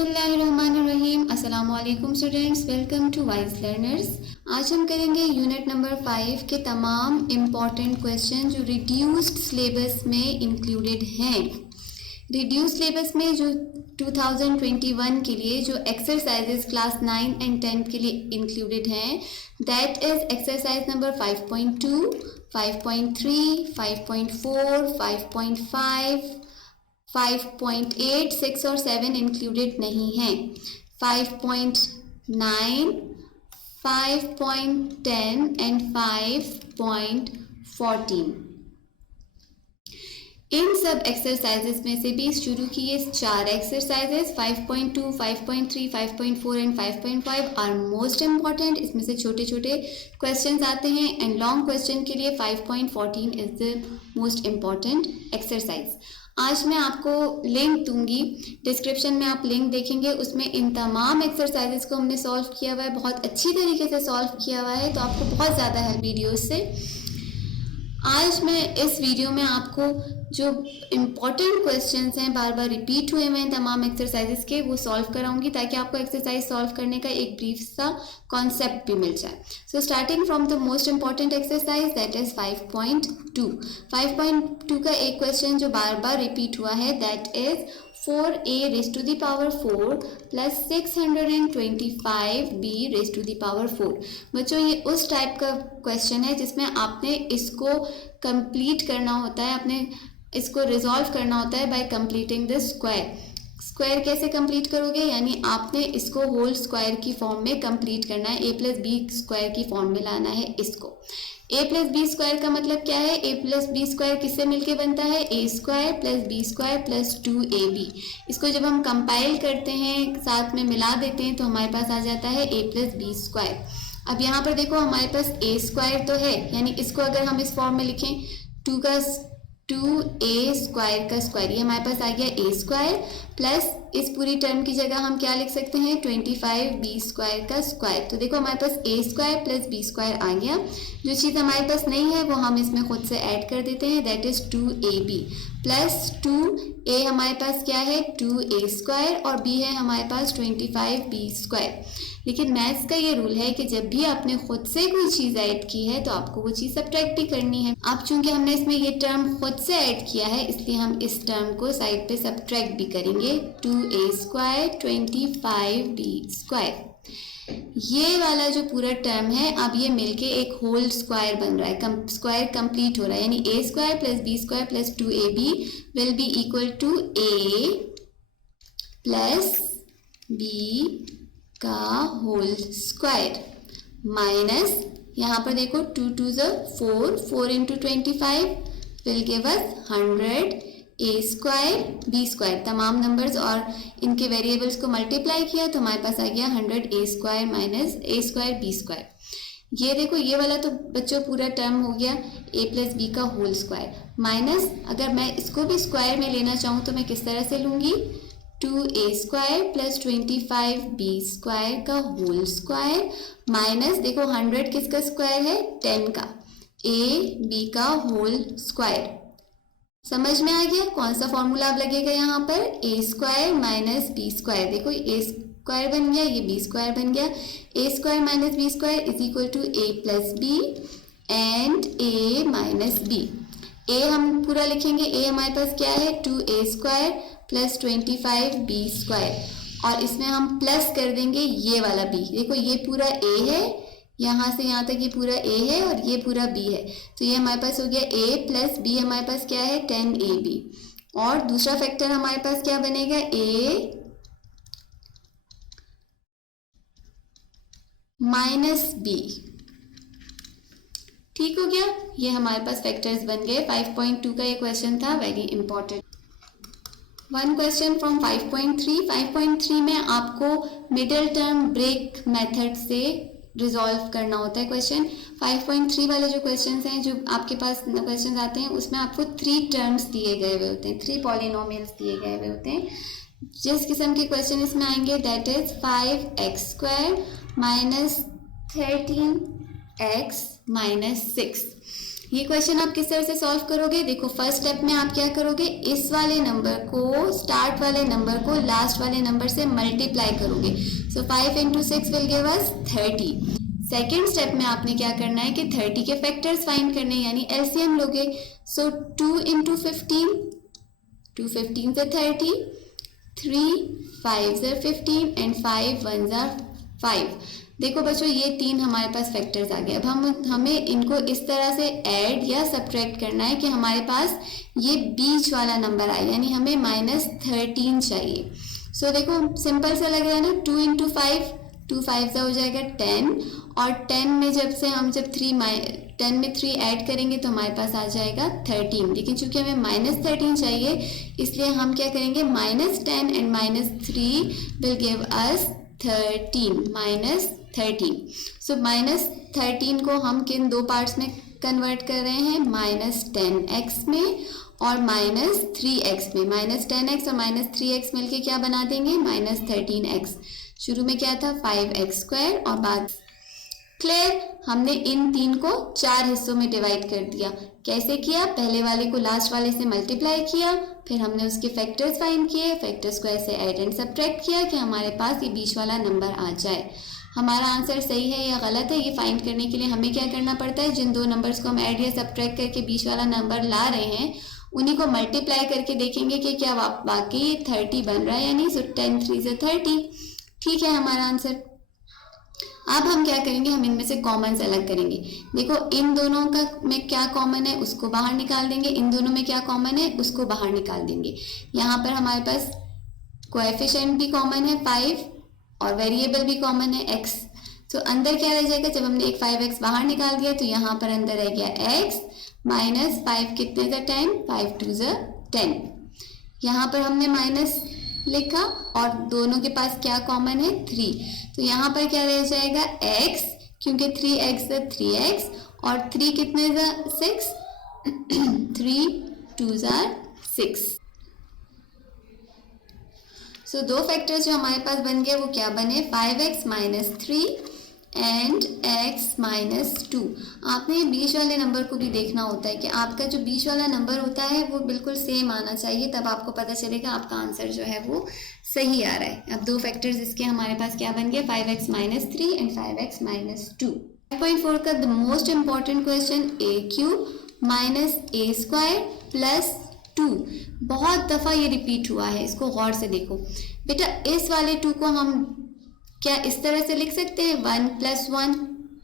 बिस्मिल्लाहिर्रहमानिर्रहीम। अस्सलाम वालेकुम students, welcome to wise learners. आज हम करेंगे यूनिट नंबर 5 के तमाम इम्पॉर्टेंट क्वेश्चन जो रिड्यूस्ड सिलेबस में इंक्लूडेड हैं। रिड्यूस सिलेबस में जो 2021 के लिए जो एक्सरसाइजेस क्लास 9 एंड 10 के लिए इंक्लूडेड हैं, दैट इज़ एक्सरसाइज नंबर 5.2, 5.3, 5.4, 5.5, 5.8, 6 और 7 इंक्लूडेड नहीं हैं। 5.9, 5.10 एंड 5.14 इन सब एक्सरसाइजेस में से भी शुरू किए 4 exercises 5.2, 5.3, 5.4 and 5.5 are most important. इसमें से छोटे छोटे क्वेश्चंस आते हैं एंड लॉन्ग क्वेश्चन के लिए 5.14 is the most important exercise. आज मैं आपको लिंक दूंगी, डिस्क्रिप्शन में आप लिंक देखेंगे, उसमें इन तमाम एक्सरसाइजेस को हमने सॉल्व किया हुआ है, बहुत अच्छी तरीके से सॉल्व किया हुआ है, तो आपको बहुत ज़्यादा हेल्प वीडियोस से। आज मैं इस वीडियो में आपको जो इम्पॉर्टेंट क्वेश्चंस हैं, बार बार रिपीट हुए हैं तमाम एक्सरसाइजेस के, वो सॉल्व कराऊंगी ताकि आपको एक्सरसाइज सॉल्व करने का एक ब्रीफ सा कॉन्सेप्ट भी मिल जाए। So starting from the most important exercise that is 5.2। 5.2 का एक क्वेश्चन जो बार बार रिपीट हुआ है that is 4a raised to the power 4 plus 625b raised to the power 4। बच्चों, ये उस टाइप का क्वेश्चन है जिसमें आपने इसको कंप्लीट करना होता है, आपने इसको रिजॉल्व करना होता है bye completing the square. Square कैसे कंप्लीट करोगे, यानी आपने इसको होल स्क्वायर की फॉर्म में कंप्लीट करना है, a प्लस बी स्क्वायर की फॉर्म में लाना है इसको। a प्लस बी स्क्वायर का मतलब क्या है, a प्लस बी स्क्वायर किससे मिलके बनता है, a square plus B square plus 2ab। इसको जब हम कंपाइल करते हैं, साथ में मिला देते हैं, तो हमारे पास आ जाता है a प्लस बी स्क्वायर। अब यहाँ पर देखो हमारे पास a स्क्वायर तो है, यानी इसको अगर हम इस फॉर्म में लिखें 2a स्क्वायर का स्क्वायर, ये हमारे पास आ गया a स्क्वायर प्लस इस पूरी टर्म की जगह हम क्या लिख सकते हैं 25b स्क्वायर का स्क्वायर। तो देखो हमारे पास a square plus b square आ गया। जो चीज़ हमारे पास नहीं है वो हम इसमें खुद से ऐड कर देते हैं, that is 2ab plus 2a हमारे पास क्या है 2a स्क्वायर और b है हमारे पास 25b स्क्वायर। लेकिन मैथ्स का ये रूल है कि जब भी आपने खुद से कोई चीज़ ऐड की है तो आपको वो चीज़ सब्ट्रैक्ट भी करनी है। अब चूंकि हमने इसमें ये टर्म खुद से ऐड किया है, इसलिए हम इस टर्म को साइड पे सब्ट्रैक्ट भी करेंगे। 2a स्क्वायर 25b स्क्वायर, ये वाला जो पूरा टर्म है अब ये मिलके एक होल स्क्वायर बन रहा है, स्क्वायर कंप्लीट हो रहा है, यानी a square plus b square plus 2ab will be equal to a plus b का होल स्क्वायर माइनस यहाँ पर देखो 2 2 4, 4 into 25 will give us 100 a square b square. तमाम नंबर्स और इनके वेरिएबल्स को मल्टीप्लाई किया तो हमारे पास आ गया 100 a square minus a square b square. ये देखो ये वाला तो बच्चों पूरा टर्म हो गया a प्लस बी का होल स्क्वायर माइनस, अगर मैं इसको भी स्क्वायर में लेना चाहूँ तो मैं किस तरह से लूँगी 2a square plus 25b square का होल स्क्वायर माइनस देखो 100 किसका स्क्वायर है 10 का, a b का होल स्क्वायर। समझ में आ गया कौन सा फॉर्मूला अब लगेगा यहाँ पर, a square minus b square. देखो a स्क्वायर बन गया, ये b स्क्वायर बन गया, a square minus b square is equal to a plus b and a minus b। a हम पूरा लिखेंगे, a हमारे पास क्या है 2a square plus 25b square और इसमें हम प्लस कर देंगे ये वाला b। देखो ये पूरा a है, यहाँ से यहाँ तक ये पूरा a है और ये पूरा b है, तो ये हमारे पास हो गया a प्लस b हमारे पास क्या है 10ab और दूसरा फैक्टर हमारे पास क्या बनेगा a माइनस b। ठीक हो गया, ये हमारे पास फैक्टर्स बन गए। 5.2 का ये क्वेश्चन था, very important. One question from 5.3। 5.3 में आपको मिडिल टर्म ब्रेक मेथड से रिजॉल्व करना होता है क्वेश्चन। 5.3 वाले जो क्वेश्चंस हैं, जो आपके पास क्वेश्चंस आते हैं, उसमें आपको 3 टर्म्स दिए गए हुए होते हैं, 3 पॉलिनोमियल्स दिए गए हुए होते हैं। जिस किस्म के क्वेश्चन इसमें आएंगे that is 5x square minus 13x minus 6। ये क्वेश्चन आप किस तरह से सॉल्व करोगे? देखो फर्स्ट स्टेप में आप क्या करोगे, इस वाले नंबर को, स्टार्ट वाले नंबर को लास्ट वाले नंबर से मल्टीप्लाई करोगे। सो 5 into 6 will give us 30। Second step में आपने क्या करना है कि 30 के फैक्टर्स फाइंड करने यानी एलसीएम लोगे। सो 2 into 15, 2 15 से 30, 3 5 are 15 एंड 5 1s are 5। देखो बच्चों ये तीन हमारे पास फैक्टर्स आ गए। अब हमें इनको इस तरह से ऐड या सब्ट्रैक्ट करना है कि हमारे पास ये बीच वाला नंबर आए, यानी हमें -13 चाहिए। सो देखो सिंपल सा लग रहा है ना, 2 into 5, 2 5 हो जाएगा 10, और 10 में जब 10 में 3 ऐड करेंगे तो हमारे पास आ जाएगा 13। लेकिन चूंकि हमें -13 चाहिए इसलिए हम क्या करेंगे, -10 एंड -3 विल गिव अस 13, -13। सो -13 को हम किन दो पार्ट्स में कन्वर्ट कर रहे हैं, -10x में और -3x में। -10x और -3x मिलके क्या बना देंगे, -13x। शुरू में क्या था 5x² और बाद क्लियर। हमने इन तीन को 4 हिस्सों में डिवाइड कर दिया। कैसे किया, पहले वाले को लास्ट वाले से मल्टीप्लाई किया, फिर हमने उसके फैक्टर्स फाइंड किए, फैक्टर स्क्वायर से ऐड एंड सब्ट्रैक्ट किया कि हमारे पास ये बीच वाला नंबर आ जाए। हमारा आंसर सही है या गलत है ये फाइंड करने के लिए हमें क्या करना पड़ता है, जिन दो नंबर्स को हम ऐड या सब्ट्रैक्ट करके बीच वाला नंबर ला रहे हैं उन्हीं को मल्टीप्लाई करके देखेंगे कि क्या वाकई 30 बन रहा है या नहीं। सो 10 3 से 30, ठीक है हमारा आंसर। अब हम क्या करेंगे, हम इनमें से कॉमन अलग करेंगे। देखो इन दोनों का में क्या कॉमन है उसको बाहर निकाल देंगे, इन दोनों में क्या कॉमन है उसको बाहर निकाल देंगे। यहाँ पर हमारे पास कोएफिशिएंट भी कॉमन है 5 और वेरिएबल भी कॉमन है x। तो अंदर क्या रह जाएगा, जब हमने एक 5x बाहर निकाल दिया तो यहाँ पर अंदर रह गया x -5 कितने का 10, 5 2 10। यहाँ पर हमने माइनस लिखा और दोनों के पास क्या कॉमन है 3, तो यहाँ पर क्या रह जाएगा x, क्योंकि 3x 3x और 3 कितने 6, 3 2 6। सो दो फैक्टर्स जो हमारे पास बन गए वो क्या बने, 5x -3 एंड x -2। आपने बीच वाले नंबर को भी देखना होता है कि आपका जो बीच वाला नंबर होता है वो बिल्कुल सेम आना चाहिए, तब आपको पता चलेगा आपका आंसर जो है वो सही आ रहा है। अब दो फैक्टर्स इसके हमारे पास क्या बन गए, 5x -3 एंड 5x -2। 5.4 का the most important question, a³ -a² + 2। बहुत दफ़ा ये रिपीट हुआ है, इसको गौर से देखो बेटा। इस वाले 2 को हम क्या इस तरह से लिख सकते हैं, 1 + 1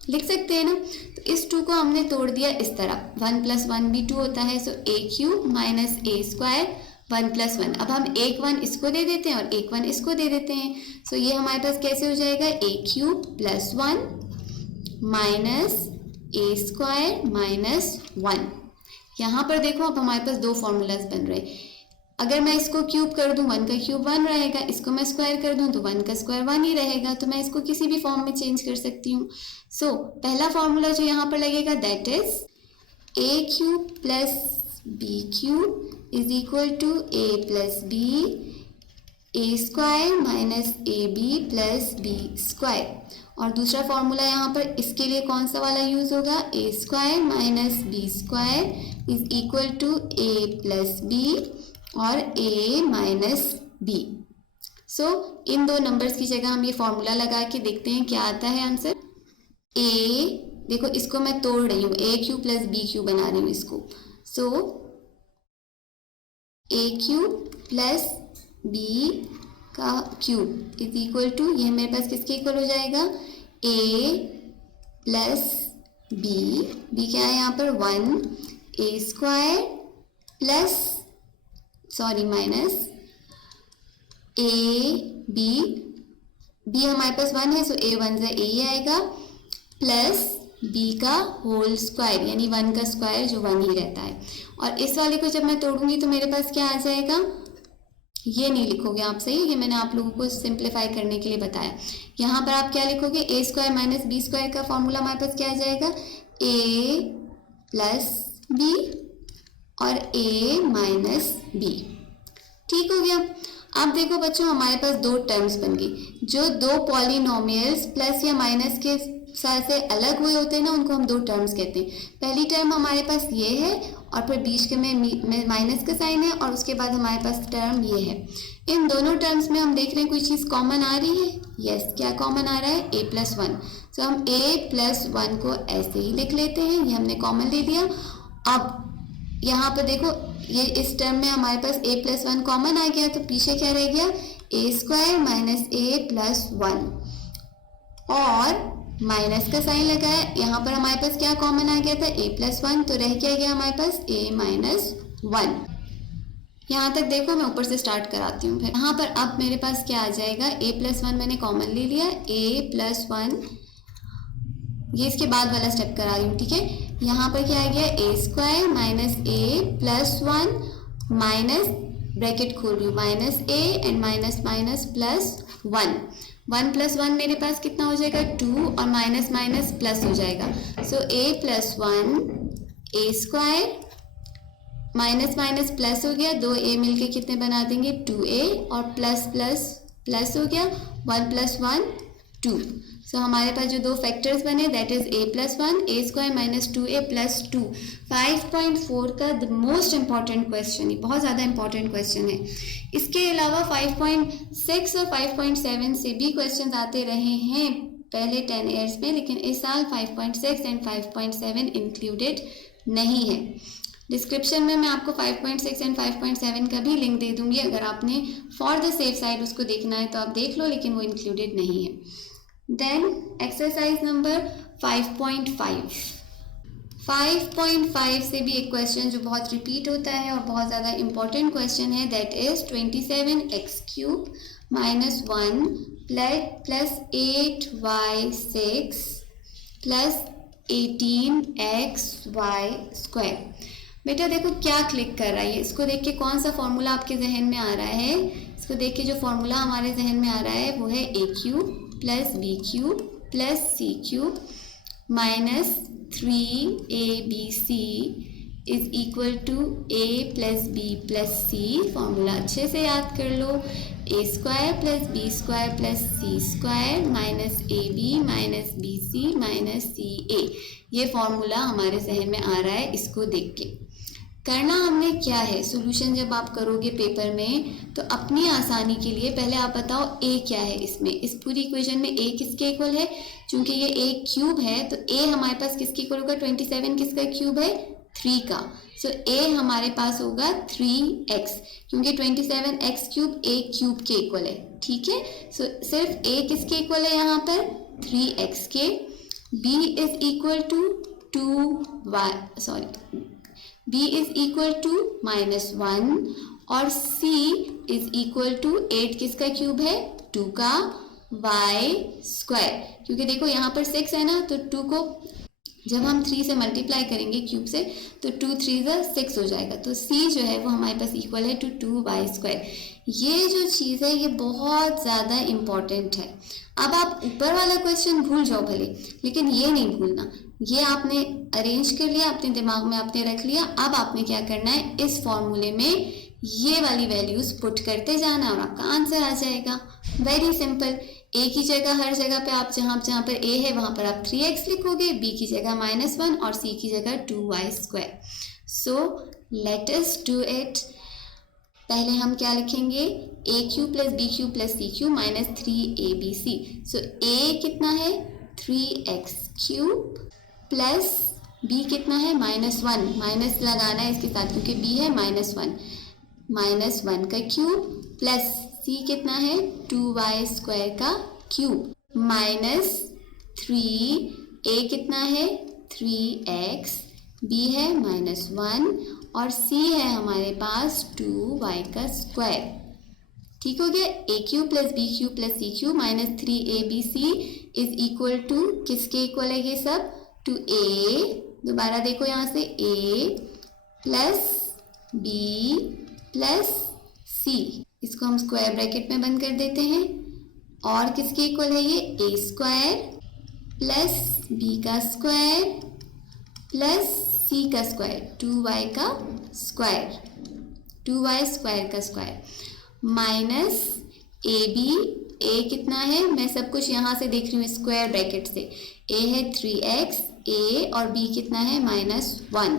लिख सकते हैं ना। तो इस 2 को हमने तोड़ दिया इस तरह, 1 + 1 भी 2 होता है। सो a³ -a² 1 + 1। अब हम एक 1 इसको दे देते हैं और एक 1 इसको दे देते हैं। सो ये हमारे पास कैसे हो जाएगा, a³ + 1 -a² -1। यहाँ पर देखो अब हमारे पास दो फॉर्मूलाज बन रहे हैं। अगर मैं इसको क्यूब कर दूं 1 का क्यूब 1 रहेगा, इसको मैं स्क्वायर कर दूं तो 1 का स्क्वायर 1 ही रहेगा। तो मैं इसको किसी भी फॉर्म में चेंज कर सकती हूँ। सो पहला फॉर्मूला जो यहाँ पर लगेगा that is a³ + b³ = a + b a² -ab + b²। और दूसरा फॉर्मूला यहाँ पर इसके लिए कौन सा वाला यूज होगा, a² - b² = a + b और a - b। सो इन दो नंबर्स की जगह हम ये फॉर्मूला लगा के देखते हैं क्या आता है आंसर। a, देखो इसको मैं तोड़ रही हूँ, a³ + b³ बना रही हूँ इसको। सो a³ + b³ = ये मेरे पास किसके इक्वल हो जाएगा, a + b। b क्या है यहाँ पर 1 a² plus minus a b हमारे पास 1 है, सो a 1 से a ही आएगा, प्लस b का होल स्क्वायर यानी 1 का स्क्वायर जो 1 ही रहता है। और इस वाले को जब मैं तोड़ूंगी तो मेरे पास क्या आ जाएगा, ये नहीं लिखोगे आप, सही, ये मैंने आप लोगों को सिंप्लीफाई करने के लिए बताया। यहाँ पर आप क्या लिखोगे, a² - b² का फॉर्मूला हमारे पास क्या आ जाएगा, a + b और a - b। ठीक हो गया। अब देखो बच्चों हमारे पास दो टर्म्स बन गई, जो दो पॉलिनोमियल्स प्लस या माइनस के से अलग हुए होते हैं ना, उनको हम दो टर्म्स कहते हैं। पहली टर्म हमारे पास ये है और फिर बीच के में माइनस का साइन है और उसके बाद हमारे पास टर्म ये है। इन दोनों टर्म्स में हम देख रहे हैं कोई चीज़ कॉमन आ रही है। यस, क्या कॉमन आ रहा है? a+1। तो हम a+1 को ऐसे ही लिख लेते हैं, ये हमने कॉमन ले लिया। अब यहाँ पर देखो, ये इस टर्म में हमारे पास a+1 कॉमन आ गया, तो पीछे क्या रह गया? a² - a+1 और माइनस का साइन लगा है। यहाँ पर हमारे पास क्या कॉमन आ गया था? a+1, तो रह क्या गया हमारे पास? a-1। यहाँ तक देखो, मैं ऊपर से स्टार्ट कराती हूँ फिर। यहाँ पर अब मेरे पास क्या आ जाएगा? a+1 मैंने कॉमन ले लिया, a+1, ये इसके बाद वाला स्टेप करा रही हूँ, ठीक है। यहाँ पर क्या आ गया? a² - a+1 माइनस, ब्रैकेट खोल रही हूँ, -a एंड -+1। 1 + 1 मेरे पास कितना हो जाएगा? 2 और माइनस माइनस प्लस हो जाएगा। सो a+1 a² minus minus plus हो गया, 2a मिलके कितने बना देंगे? 2a और प्लस प्लस प्लस हो गया, 1 + 1 2। सो हमारे पास जो दो फैक्टर्स बने that is a+1 a² - 2a + 2। 5.4 का द मोस्ट इम्पॉर्टेंट क्वेश्चन, ये बहुत ज़्यादा इंपॉर्टेंट क्वेश्चन है। इसके अलावा 5.6 और 5.7 से भी क्वेश्चन आते रहे हैं पहले 10 ईयर्स में, लेकिन इस साल 5.6 एंड 5.7 इंक्लूडेड नहीं है। डिस्क्रिप्शन में मैं आपको 5.6 एंड 5.7 का भी लिंक दे दूंगी, अगर आपने फॉर द सेफ साइड उसको देखना है तो आप देख लो, लेकिन वो इंक्लूडेड नहीं है। Then exercise number 5.5। 5.5 से भी एक क्वेश्चन जो बहुत रिपीट होता है और बहुत ज़्यादा इंपॉर्टेंट क्वेश्चन है, that is 27x³ - 1 + 8y6 + 18xy²। बेटा देखो क्या क्लिक कर रहा है, इसको देख के कौन सा फॉर्मूला आपके जहन में आ रहा है? इसको देख के जो फॉर्मूला हमारे जहन में आ रहा है वो है a³ + b³ + c³ - 3abc = a + b + c। Formula अच्छे से याद कर लो, a² + b² + c² - ab - bc - ca। ये फॉर्मूला हमारे जहन में आ रहा है। इसको देख के करना हमने क्या है, सॉल्यूशन जब आप करोगे पेपर में तो अपनी आसानी के लिए पहले आप बताओ a क्या है इसमें, इस पूरी इक्वेशन में a किसके इक्वल है? चूंकि ये a³ है तो a हमारे पास किसके इक्वल होगा? 27 किसका क्यूब है? 3 का। सो a हमारे पास होगा 3x, क्योंकि 27x³ a³ के इक्वल है, ठीक है। सो सिर्फ a किसके इक्वल है यहाँ पर? 3x के। b is equal to 2y, sorry, b is equal to -1 और c इज इक्वल टू 8 किसका क्यूब है? 2 का y²। क्योंकि देखो यहाँ पर 6 है ना, तो 2 को जब हम 3 से मल्टीप्लाई करेंगे क्यूब से तो 2 × 3 = 6 हो जाएगा। तो c जो है वो हमारे पास इक्वल है टू 2y²। ये जो चीज़ है ये बहुत ज़्यादा इम्पॉर्टेंट है। अब आप ऊपर वाला क्वेश्चन भूल जाओ भले, लेकिन ये नहीं भूलना। ये आपने अरेंज कर लिया, अपने दिमाग में आपने रख लिया। अब आपने क्या करना है, इस फॉर्मूले में ये वाली वैल्यूज पुट करते जाना और आपका आंसर आ जाएगा। Very simple. a की जगह हर जगह पे आप जहाँ पर a है वहाँ पर आप 3x लिखोगे, b की जगह -1 और c की जगह 2y²। So let us do it. पहले हम क्या लिखेंगे? a³ + b³ + c³ - 3abc। So a कितना है? 3x³ प्लस b कितना है? -1, माइनस लगाना है इसके साथ क्योंकि b है -1 का क्यूब, प्लस c कितना है? 2y² का क्यूब, -3, a कितना है? 3x, b है -1 और c है हमारे पास 2y²। ठीक हो गया। a³ + b³ + c³ - 3abc is equal to किसके इक्वल है ये सब? टू a, दोबारा देखो यहाँ से a + b + c, इसको हम स्क्वायर ब्रैकेट में बंद कर देते हैं। और किसके इक्वल है ये? a² + b² + c² 2y² का स्क्वायर -ab ए कितना है, मैं सब कुछ यहाँ से देख रही हूँ स्क्वायर ब्रैकेट से। ए है 3x, ए और बी कितना है -1,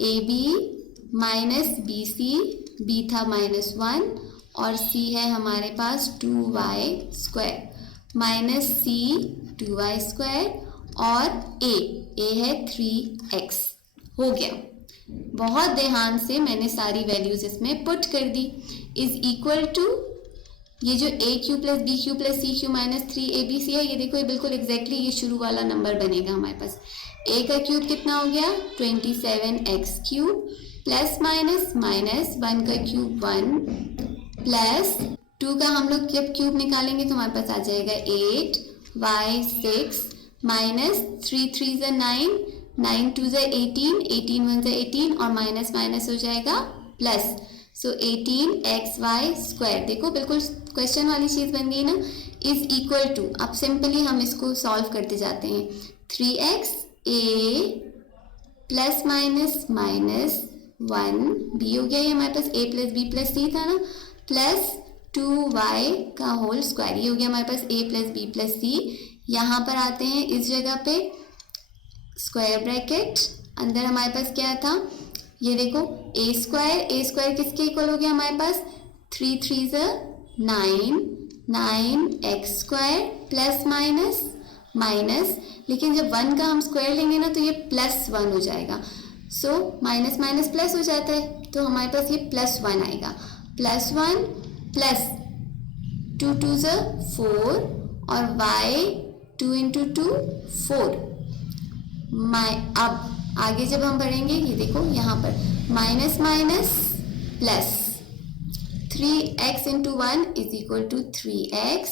A B minus B C, B था -1 और सी है हमारे पास 2y² माइनस सी 2y² और ए है 3x। हो गया। बहुत ध्यान से मैंने सारी वैल्यूज इसमें पुट कर दी। इज इक्वल टू ये जो A cube plus B cube plus C cube minus 3abc है, ये देखो ये बिल्कुल एग्जैक्टली ये शुरू वाला नंबर बनेगा हमारे पास। ए का क्यूब कितना हो गया 27x³ प्लस माइनस माइनस 1 का क्यूब 1 प्लस 2 का हम लोग जब क्यूब निकालेंगे तो हमारे पास आ जाएगा 8y6 माइनस 3 3 ज़ा 9, 9 2 ज़ा 18, 18 1 ज़ा 18 और माइनस माइनस हो जाएगा प्लस। सो 18xy²। देखो बिल्कुल क्वेश्चन वाली चीज़ बन गई ना। इज इक्वल टू, अब सिंपली हम इसको सॉल्व करते जाते हैं। 3x a plus minus minus 1 b हो गया, ये हमारे पास a plus b plus c था ना, प्लस 2y का होल स्क्वायर, ये हो गया हमारे पास a plus b plus c। यहाँ पर आते हैं इस जगह पे स्क्वायर ब्रैकेट, अंदर हमारे पास क्या था, ये देखो a² किसके इक्वल हो गया हमारे पास 3 3 ज़ा 9, 9x² प्लस माइनस माइनस, लेकिन जब 1 का हम स्क्वायर लेंगे ना तो ये +1 हो जाएगा। सो माइनस माइनस प्लस हो जाता है तो हमारे पास ये +1 आएगा। +1 प्लस 2 2 ज़ा 4 और y 2 × 2 4। अब आगे जब हम बढ़ेंगे, ये देखो यहाँ पर minus minus plus 3x × 1 = 3x,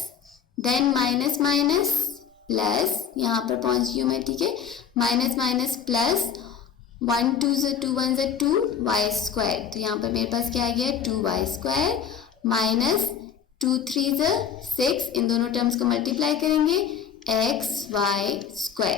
then minus minus plus, यहाँ पर पहुँच गई हूँ मैं, ठीक है, माइनस माइनस प्लस 1 2 ज़ा 2 1 ज़ा 2y²। तो यहाँ पर मेरे पास क्या आ गया 2y² माइनस 2 3 ज़ा 6, इन दोनों टर्म्स को मल्टीप्लाई करेंगे xy²।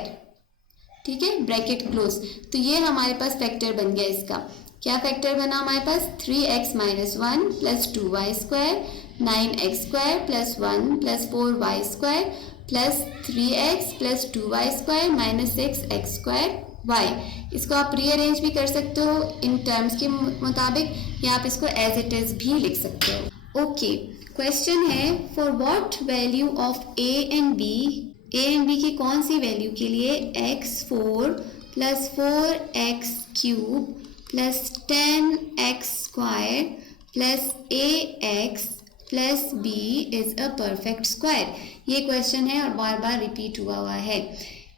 ठीक है, ब्रैकेट क्लोज। तो ये हमारे पास फैक्टर बन गया। इसका क्या फैक्टर बना हमारे पास 3x - 1 plus 2y² 9x² plus 1 plus 4y² plus 3x plus 2y² minus 6x²y। इसको आप रीअरेंज भी कर सकते हो इन टर्म्स के मुताबिक, या आप इसको एज इट इज भी लिख सकते हो। ओके, क्वेश्चन है for what value of a and b की कौन सी वैल्यू के लिए x4 plus 4x³ plus 10x² plus ax plus b is a perfect square. ये क्वेश्चन है और बार बार रिपीट हुआ है।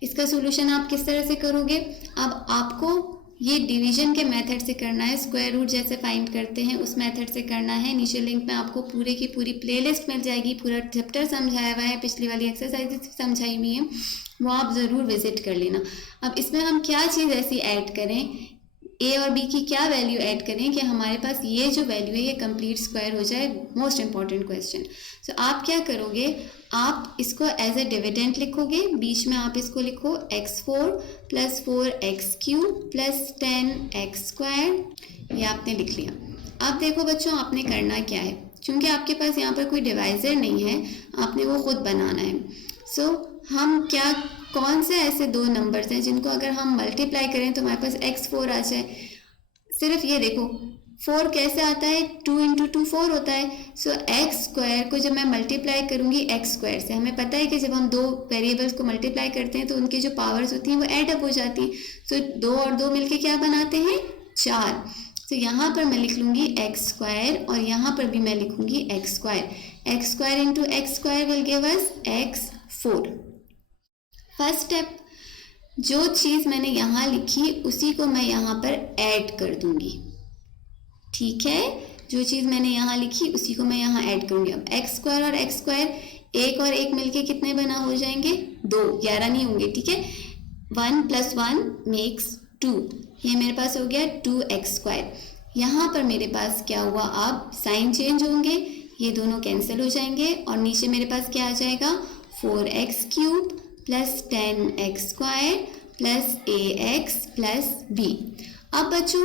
इसका सोल्यूशन आप किस तरह से करोगे? अब आपको ये डिवीजन के मेथड से करना है, स्क्वायर रूट जैसे फाइंड करते हैं उस मेथड से करना है। नीचे लिंक में आपको पूरे की पूरी प्लेलिस्ट मिल जाएगी, पूरा चैप्टर समझाया हुआ है, पिछली वाली एक्सरसाइजेस भी समझाई हुई हैं, वो आप ज़रूर विजिट कर लेना। अब इसमें हम क्या चीज़ ऐसी ऐड करें, ए और बी की क्या वैल्यू ऐड करें कि हमारे पास ये जो वैल्यू है ये कंप्लीट स्क्वायर हो जाए। Most important question. सो आप क्या करोगे, आप इसको एज ए डिविडेंड लिखोगे, बीच में आप इसको लिखो x4 plus 4x³ plus 10x²। ये आपने लिख लिया। अब देखो बच्चों, आपने करना क्या है, क्योंकि आपके पास यहाँ पर कोई डिवाइज़र नहीं है, आपने वो खुद बनाना है। सो हम क्या, कौन से ऐसे दो नंबर्स हैं जिनको अगर हम मल्टीप्लाई करें तो हमारे पास x4 आ जाए। सिर्फ ये देखो 4 कैसे आता है, 2 × 2 4 होता है। सो x² को जब मैं मल्टीप्लाई करूँगी x² से, हमें पता है कि जब हम दो वेरिएबल्स को मल्टीप्लाई करते हैं तो उनकी जो पावर्स होती हैं वो ऐड अप हो जाती हैं। सो 2 और 2 मिलके क्या बनाते हैं 4। तो यहाँ पर मैं लिख लूँगी x² और यहाँ पर भी मैं लिखूँगी x²। x² × x² will give us x4। First step, जो चीज़ मैंने यहाँ लिखी उसी को मैं यहाँ पर ऐड कर दूँगी। ठीक है, जो चीज़ मैंने यहाँ लिखी उसी को मैं यहाँ ऐड करूँगी। अब x² और x², एक और एक मिलके कितने बना हो जाएंगे 2, 11 नहीं होंगे। ठीक है, 1 + 1 मेक्स 2, ये मेरे पास हो गया 2x²। यहाँ पर मेरे पास क्या हुआ, अब साइन चेंज होंगे, ये दोनों कैंसिल हो जाएंगे और नीचे मेरे पास क्या आ जाएगा 4x³ plus 10x² plus ax plus b। अब बच्चों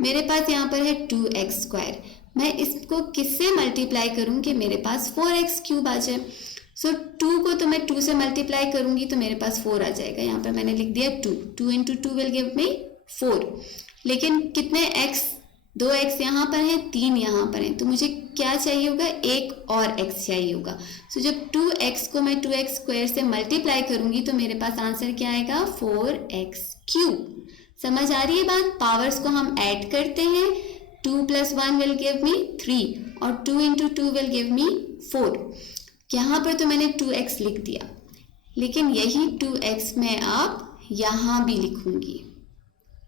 मेरे पास यहाँ पर है 2x², मैं इसको किससे मल्टीप्लाई करूँ कि मेरे पास 4x क्यूब आ जाए। सो 2 को तो मैं 2 से मल्टीप्लाई करूँगी तो मेरे पास 4 आ जाएगा। यहाँ पर मैंने लिख दिया 2, 2 इंटू 2 विल गिव मी 4। लेकिन कितने x, 2x यहाँ पर है, 3 यहाँ पर है, तो मुझे क्या चाहिए होगा, एक और x चाहिए होगा। सो जब 2x को मैं 2x स्क्वायर से मल्टीप्लाई करूँगी तो मेरे पास आंसर क्या आएगा, 4x क्यूब। समझ आ रही है बात? पावर्स को हम ऐड करते हैं, 2 + 1 विल गिव मी 3 और 2 इंटू 2 विल गिव मी 4। यहाँ पर तो मैंने 2x लिख दिया, लेकिन यही 2x मैं अब यहाँ भी लिखूँगी।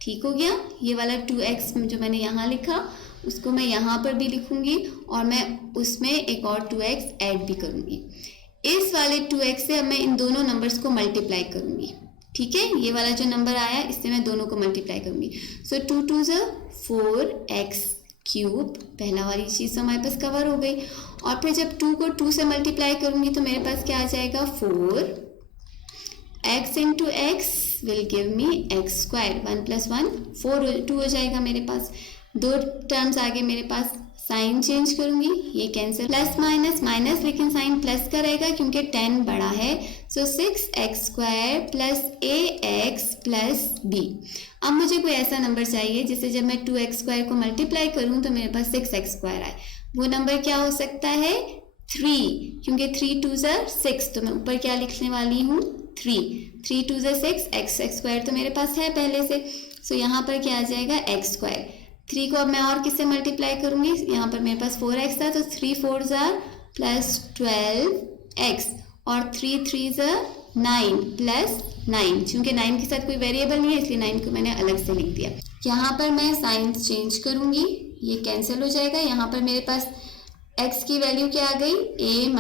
ठीक हो गया? ये वाला 2x जो मैंने यहाँ लिखा उसको मैं यहाँ पर भी लिखूँगी और मैं उसमें एक और 2x ऐड भी करूँगी। इस वाले 2x से अब मैं इन दोनों नंबर्स को मल्टीप्लाई करूँगी। ठीक है, ये वाला जो नंबर आया इससे मैं दोनों को मल्टीप्लाई करूँगी। सो 2 2 ज़ 4x क्यूब, पहला वाली चीज़ तो हमारे पास कवर हो गई। और फिर जब 2 को 2 से मल्टीप्लाई करूँगी तो मेरे पास क्या आ जाएगा, 4 x into x will give me x square. 1 + 1 4 2 हो जाएगा मेरे पास। दो टर्म्स आगे मेरे पास, साइन चेंज करूँगी, ये कैंसिल, प्लस माइनस माइनस, लेकिन साइन प्लस का रहेगा क्योंकि 10 बड़ा है। सो 6x square plus ax plus b। अब मुझे कोई ऐसा नंबर चाहिए जिससे जब मैं 2x स्क्वायर को मल्टीप्लाई करूँ तो मेरे पास 6x स्क्वायर आए। वो नंबर क्या हो सकता है, 3, क्योंकि 3 2 ज़ 6, तो मैं ऊपर क्या लिखने वाली हूँ, 3 3 2 ज़ 6, x स्क्वायर तो मेरे पास है पहले से। सो यहाँ पर क्या आ जाएगा, x स्क्वायर। 3 को अब मैं और किससे मल्टीप्लाई करूँगी, यहाँ पर मेरे पास 4x था तो 3 4 ज़ प्लस 12x और 3 3 ज़ 9 प्लस 9, क्योंकि 9 के साथ कोई वेरिएबल नहीं है इसलिए 9 को मैंने अलग से लिख दिया। यहाँ पर मैं साइन चेंज करूँगी, ये कैंसिल हो जाएगा। यहाँ पर मेरे पास x की वैल्यू क्या आ गई, a -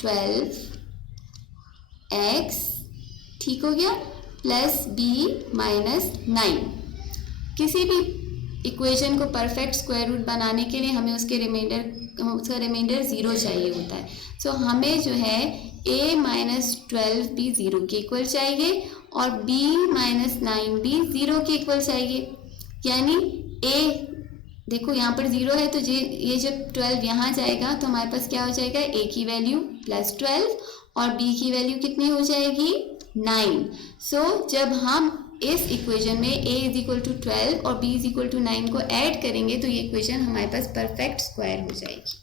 12x, ठीक हो गया, प्लस b - 9। किसी भी इक्वेशन को परफेक्ट स्क्वायर रूट बनाने के लिए हमें उसका रिमाइंडर 0 चाहिए होता है। सो हमें जो है a - 12 भी 0 के इक्वल चाहिए और b - 9 भी 0 के इक्वल चाहिए। यानी a, देखो यहाँ पर 0 है तो ये जब 12 यहाँ जाएगा तो हमारे पास क्या हो जाएगा, a की वैल्यू प्लस 12 और b की वैल्यू कितनी हो जाएगी, 9। सो जब हम इस इक्वेशन में a = 12 और b = 9 को ऐड करेंगे तो ये इक्वेशन हमारे पास परफेक्ट स्क्वायर हो जाएगी।